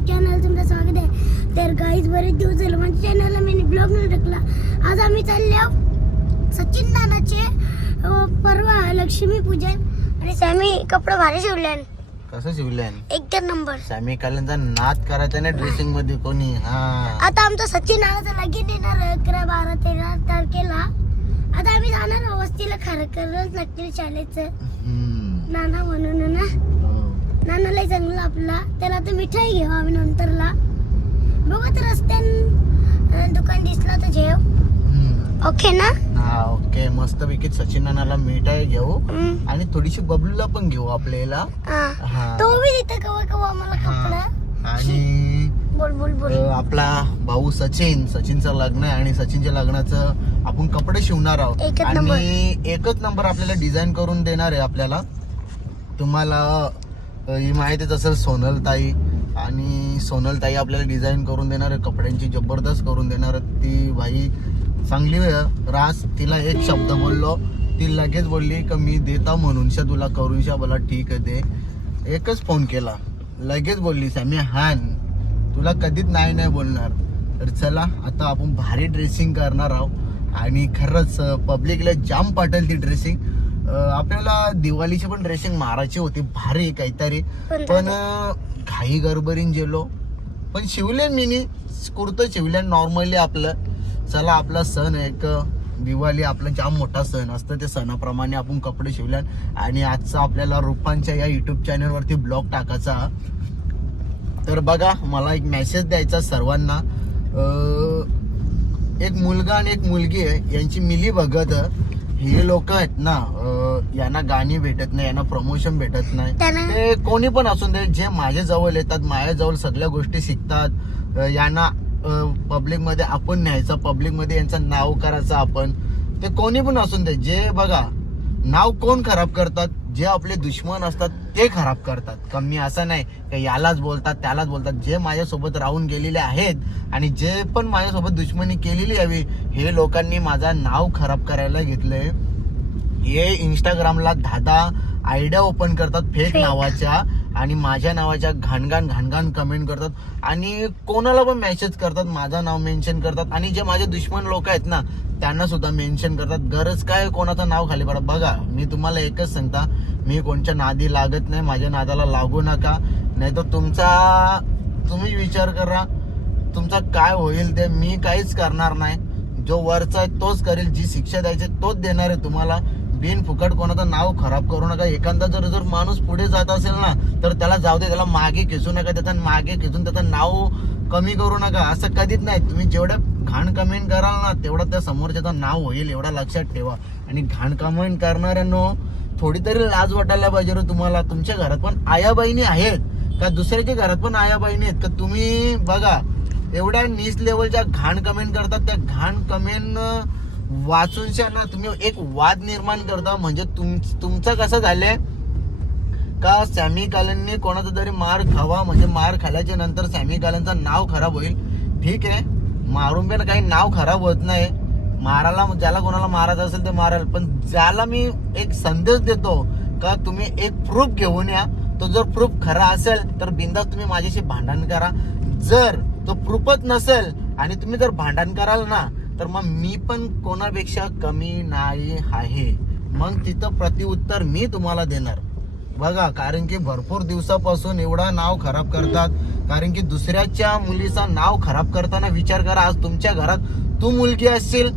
YouTube channel तुमचं स्वागत आहे. तर गाईज बरेच दिवस झाले माझ्या चॅनलला मी ब्लॉग नाही टाकला. आज आम्ही चालले आहोत सचिन दानाचे परवा लक्ष्मी पूजन आणि सॅमी कपडे भारी शिवले कसं शिवल्यान? एकदम नंबर सॅमी कालनचा नाद करायचा ना ड्रेसिंगमध्ये कोणी हा. आता आमचं सचिन नानाचं लगीन येणार अकरा बारा तेरा तारखेला. आता आम्ही जाणार वस्तीला खरं करत लागतील शाळेचं. नाना म्हणून ना? हो. नानाला चांगलं आपला त्याला आता मिठाई घेऊ आम्ही नंतरला. बघू आता रस्त्यान दुकान दिसला तर जेव. ओके ना? हा ओके मस्त पैकी सचिन नानाला मिठाई घेऊ. आणि थोडीशी बबलूला पण घेऊ आपल्याला. तो बी देते कवा कवा मला कपडा. आणि बोल बोल बोल. आपला भाऊ सचिन सचिनचं लग्न आहे आणि सचिनच्या लग्नाचं आपण कपडे शिवणार आहोत. एकच आणि एकच नंबर आपल्याला डिझाईन करून देणार आहे आपल्याला. तुम्हाला ही माहितीच असेल सोनल ताई आणि सोनल ताई आपल्याला डिझाईन करून देणार आहे कपड्यांची जबरदस्त करून देणार ती बाई चांगली रास तिला एक शब्द बोललो. ती लगेच बोलली का मी देता म्हणूनशा तुला करूनशा बोला ठीक आहे दे एकच फोन केला. लगेच बोलली सॅमी हान तुला कधीच नाही नाही बोलणार. तर चला आता आपण भारी ड्रेसिंग करणार आहोत. आणि खरंच पब्लिकला जाम पाटेल ती ड्रेसिंग आपल्याला दिवाळीची पण ड्रेसिंग मारायची होती. भारी काहीतरी. पण घाई गडबडीन गेलो. पण शिवले मिनी कुर्तं शिवले नॉर्मली आपलं. चला आपला सण एक. दिवाळी आपला जाम मोठा सण असतं ते सणाप्रमाणे आपण कपडे शिवले आणि आजचा आपल्याला रूपांच्या या युट्यूब चॅनलवरती ब्लॉग टाकायचा. तर बघा मला एक मेसेज द्यायचा सर्वांना. एक मुलगा आणि एक मुलगी आहे. यांची मिली बघत. हे लोक आहेत ना यांना गाणी भेटत नाही यांना प्रमोशन भेटत नाही. ते कोणी पण असून दे जे माझ्या जवळ येतात माझ्या जवळ सगळ्या गोष्टी शिकतात यांना पब्लिकमध्ये आपण न्यायचं पब्लिकमध्ये यांचं नाव करायचं आपण ते कोणी पण असून दे जे बघा नाव कोण खराब करतात जे आपले दुश्मन असतात ते खराब करतात. कमी असं नाही की यालाच बोलतात त्यालाच बोलतात. जे माझ्यासोबत राहून गेलेले आहेत आणि जे पण माझ्यासोबत दुश्मनी केलेली हवी हे लोकांनी माझं नाव खराब करायला घेतलंय. हे इंस्टाग्रामला दहा आयडिया ओपन करतात फेक. नावाच्या आणि माझ्या नावाच्या घाणघाण घाणघाण कमेंट करतात. आणि कोणाला पण मेसेज करतात माझं नाव मेन्शन करतात. आणि जे माझे दुश्मन लोक आहेत ना त्यांना सुद्धा मेन्शन करतात. गरज काय कोणाचं नाव खाली पडा. बघा मी तुम्हाला एकच सांगता मी कोणच्या नादी लागत नाही माझ्या नादाला लागू नका. नाही तर तुमचा तुम्ही विचार करा तुमचा काय होईल ते मी काहीच करणार नाही. जो वरचा आहे तोच करेल जी शिक्षा द्यायची तोच देणार आहे तुम्हाला. बिन फुकट कोणाचं नाव खराब करू नका. एखादा जर जर माणूस पुढे जात असेल ना तर त्याला जाऊ दे त्याला मागे खेचू नका त्याचं मागे खेचून त्याचं नाव कमी करू नका. असं कधीच नाही. तुम्ही जेवढं घाण कमेंट कराल ना तेवढं त्या समोरच्याचं नाव होईल एवढा लक्षात ठेवा. आणि घाण कमेंट करणाऱ्यांनो थोडी तरी लाज वाटायला पाहिजे रे तुम्हाला. तुमच्या घरात पण आया बहिणी आहेत. का दुसऱ्याच्या घरात पण आया बहिणी आहेत? का तुम्ही बघा एवढ्या नीस लेवलच्या घाण कमेंट करतात. त्या घाण कमेंट वाचूनशा ना तुम्ही एक वाद निर्माण करता. म्हणजे तुम तुमचं कसं झालंय? का सॅमी कालनने कोणाचा तरी मार खावा? म्हणजे मार खाल्याच्या नंतर सॅमी कालनचं नाव खराब होईल. ठीक आहे. मारून पण काही नाव खराब होत नाही. मारायला ज्याला कोणाला मारायचं असेल ते माराल. पण ज्याला मी एक संदेश देतो का तुम्ही एक प्रूफ घेऊन या. तो जर प्रूफ खरा असेल तर बिंदास तुम्ही माझ्याशी भांडण करा. जर तो प्रूफच नसेल आणि तुम्ही जर भांडण कराल ना तर मग मी पण कोणापेक्षा कमी नाही आहे. मग तिथं प्रतिउत्तर मी तुम्हाला देणार. बघा कारण की भरपूर दिवसापासून एवढा नाव खराब करतात. कारण की दुसऱ्याच्या मुलीचा नाव खराब करताना विचार करा आज तुमच्या घरात तू मुलगी असशील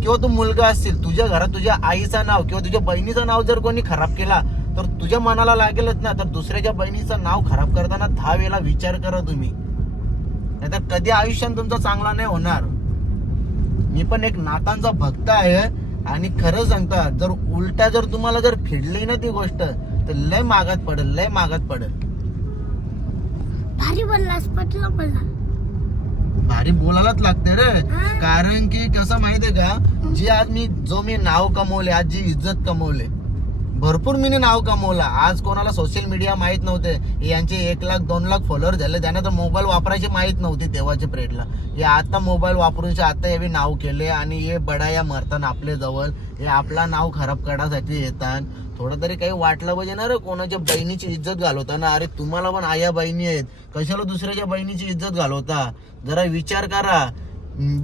किंवा तू मुलगा असशील तुझ्या घरात तुझ्या आईचं नाव किंवा तुझ्या बहिणीचं नाव जर कोणी खराब केला तर तुझ्या मनाला लागेलच ना. तर दुसऱ्याच्या बहिणीचं नाव खराब करताना दहा वेळेला विचार करा तुम्ही. नाहीतर कधी आयुष्यात तुमचं चांगला नाही होणार. मी पण एक नातांचा भक्त आहे आणि खरं सांगता जर उलट्या जर तुम्हाला जर फिरली ना ती गोष्ट तर लय मागात पडेल लय मागात पडेल. भारी बोललास पटलं मला भारी बोलायलाच लागते रे. कारण की कसं माहितीये का जी आज मी जो मी नाव कमवले आज जी इज्जत कमवले भरपूर मीने नाव कमवलं. आज कोणाला सोशल मीडिया माहीत नव्हते. यांचे एक लाख दोन लाख फॉलोअर झाले. त्यांना तर मोबाईल वापरायची माहीत नव्हती तेव्हाच्या पिरियडला हे आता मोबाईल वापरून आता हे नाव केले आणि हे बडाया मरतात आपले जवळ. हे आपला नाव खराब करण्यासाठी येतात. थोडं तरी काही वाटलं पाहिजे ना रे. कोणाच्या बहिणीची इज्जत घालवता ना? अरे तुम्हाला पण आया बहिणी आहेत. कशाला दुसऱ्याच्या बहिणीची इज्जत घालवता? जरा विचार करा.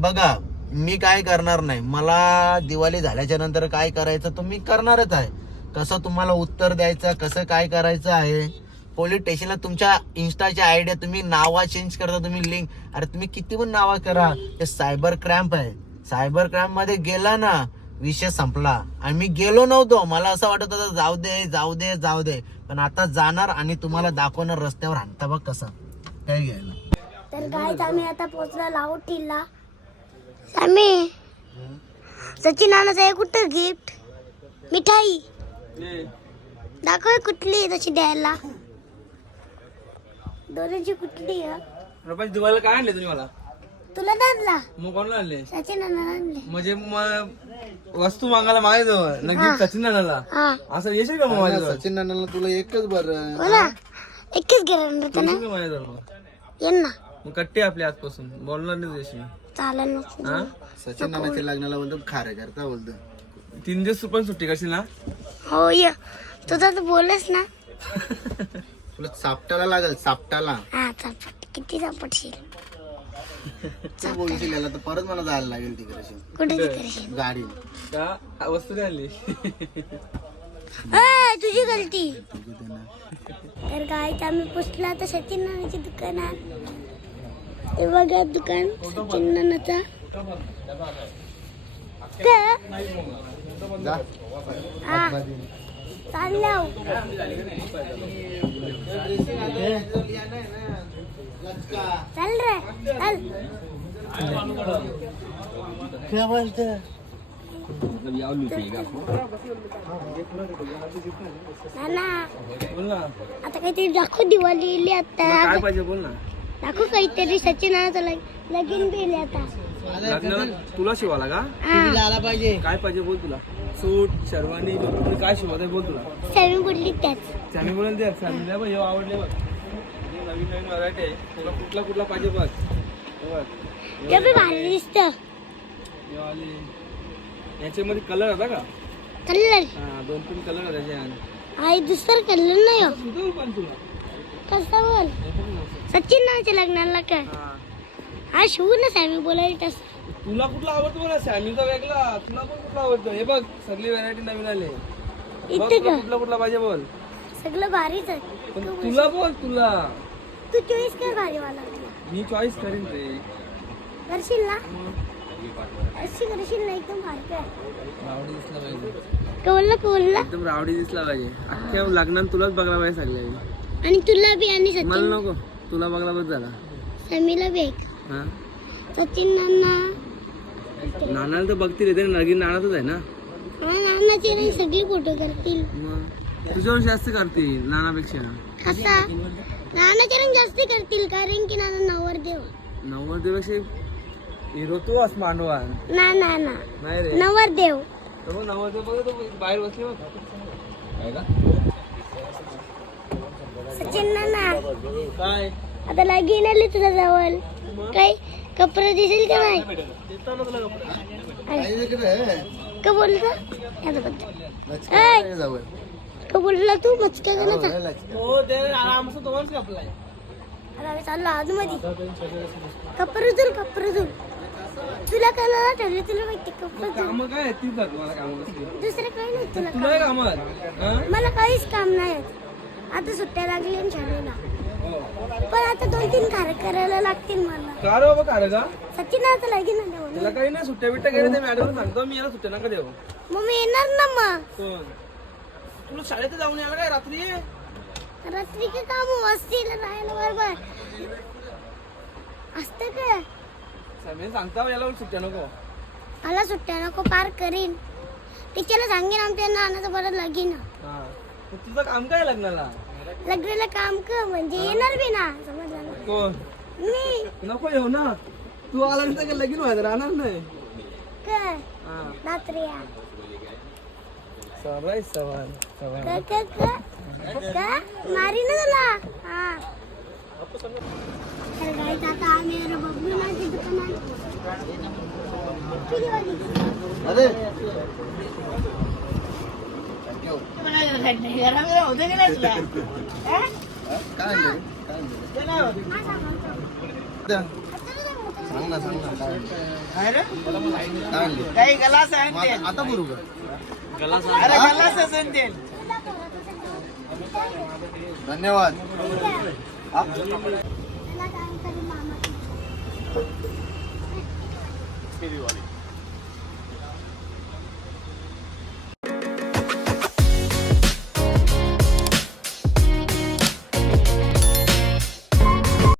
बघा मी काय करणार नाही. मला दिवाळी झाल्याच्यानंतर काय करायचं तो मी करणारच आहे. कसं तुम्हाला उत्तर द्यायचं कसं काय करायचं आहे? पोलीस स्टेशनला तुमच्या इन्स्टाच्या आयडिया तुम्ही नावा चेंज करता तुम्ही लिंक अरे तुम्ही किती पण नावा करा. ते सायबर क्रॅम्प आहे. सायबर क्रॅम्पमध्ये गेला ना विषय संपला. आणि मी गेलो नव्हतो. मला असं वाटत होतं जाऊ दे जाऊ दे जाऊ दे. पण आता जाणार आणि तुम्हाला दाखवणार रस्त्यावर हाणता बघ कसं. काय घ्यायला. तर गाईज आम्ही आता पोहोचलो लाहोटीला आम्ही सचिन नानाचं आहे कुठं गिफ्ट मिठाई. दाखव कुठली तशी द्यायला. दोन्हीची कुठली आहे? रुपये दिवाळीला काय आणले तुम्ही मला? तुला आणला? मग कोणाला आणले सचिन नाना आणले. म्हणजे वस्तू मागायला माझ्याजवळ ना गिफ्ट सचिन नानाला हा. असं येशील का मग माझ्याजवळ? सचिन नानाला तुला एकच बरं एकच गिरण होतं ना येशील का माझ्याजवळ मग? ये ना. मग कट्टे आपले आजपासून. बोलणार नाही तुझ्याशी चालेल हा? सचिन नानाच्या लग्नाला बोलतो खारे करता बोलतो. तीन दिवस पण सुट्टी करशील ना? हो ये. तुझा तर बोलच ना. तुला चापटाला लागेल चापटाला हा चापट किती चापटशील ते बोलशील याला तर परत मला जायला लागेल तिकडे. कुठे करशील गाडी. का? वस्तू आणली ए, तुझी गलती. तर काय आम्ही पुसला तर सचिन नानाची दुकानात हे बघा दुकान सचिन नानाचा का? जा. चल रे चल. काय बोलतो? नाना बोल ना. आता काहीतरी दाखव दिवाळी आता. काय पाहिजे बोल ना. दाखव काहीतरी सचिन लग- लगीन येईल आता. लग्नाला तुला शिवाला का? आला पाहिजे. काय पाहिजे बोल तुला? सूट शर्वानी जोडपी, काय शिवायचं बोल तुला? सॅमी बोलली त्याच सॅमी बोलून दे सॅमीला बघ हे आवडले बघ. हे नवीन नवीन व्हरायटी आहे. तुला कुठला कुठला पाहिजे बघ. हे बघ. ते बी भारी दिसत. हे वाले. याच्यामध्ये कलर होता का कलर. हा दोन तीन कलर होता त्याच्यात. आई दुसरा कलर नाही हो. पण तुला. कसा बोल. सचिन नानाच्या लग्नाला काय हा. हा शिवू ना सॅमी बोलायला तस तुला कुठला आवडतो मला? सॅमीचा वेगळा. तुला पण कुठला आवडतो? हे बघ सगळी व्हरायटी नवीन आले. बघ इथे तुला का कुठला कुठला पाहिजे बोल. सगळं भारीच आहे. पण तुला बोल तुला. तू चॉईस कर भारीवाला मी चॉईस करीन रे करशील ना? अशी करशील ना एकदम भारी काय रावडी दिसला पाहिजे. कवलला कवलला एकदम रावडी दिसला पाहिजे. अख्ख्या लग्नात तुलाच बघला पाहिजे सगळे आणि तुला बी आणि सचिन. मला नको. तुला बघला बस झाला. समीला बी हा सचिन नाना. नानाला तर बघतील रे नगीन नानाच आहे ना? हा, नानाचे आणि सगळे फोटो करतील. मग? तुझ्यावर जास्त करतील नानापेक्षा? कसा नानाचे रंग जास्त करतील कारण की नाना नवर देव नव्वदपेक्षा हिरो तू अस मांडवान ना ना ना. नाही रे. नवर देव तर मग नव्वद बघ तो बाहेर बसले बघ काय का सचिन नाना. काय? आता लगीन आले तुझ्या जवळ. काय? कपडे दिसेल का नाही? ना का बोलता? ऐ, का बोलला तू? मचका का हो अरे चाललो आजमध्ये कपडे धुल कपडे धुल तुला करायला ठरले? तुला माहिती कपडे काम काय मला काम दुसरं काही नाही तुला हा? काम. मला काहीच काम नाही आता सुट्ट्या लागल्या ना शाळेला. हो. पण आता दोन तीन कार्य करायला लागतील मला. का रे बाबा का का सचिनाचं लगीन आलं म्हणून त्याला काही नाही सुट्ट्या बिट्ट्या गेल्या ते मॅडम सांगतो मी याला सुट्ट्या नका देऊ. मग मी येणार ना मग. कोण? तुला शाळेत जाऊन यायला काय रात्री? रात्री का काम वस्तीला राहायला बरोबर. असतं का? मी सांगता याला पण सुट्ट्या नको. मला सुट्ट्या नको पार करीन. टीचरला सांगेन आमच्या नानाचं बरं लगीन. हा. मग तुझं काम काय लग्नाला? लग्नाला काम कर म्हणजे येणार बी ना समजलं ना? कोण? मी. नको येऊ ना. तू आला नंतर काय लगीन व्हायचं राहणार नाही. कर. हा. सवाल सवाल सवाल मारी ना तुला. हा. तर आता आम्ही बघू ना ते दुकानात. किती वाजले? अरे सांग ना सांग ना काय? काही गलास आहे आता- बोलू का अरे गलास असेल ते तुला. धन्यवाद ठीक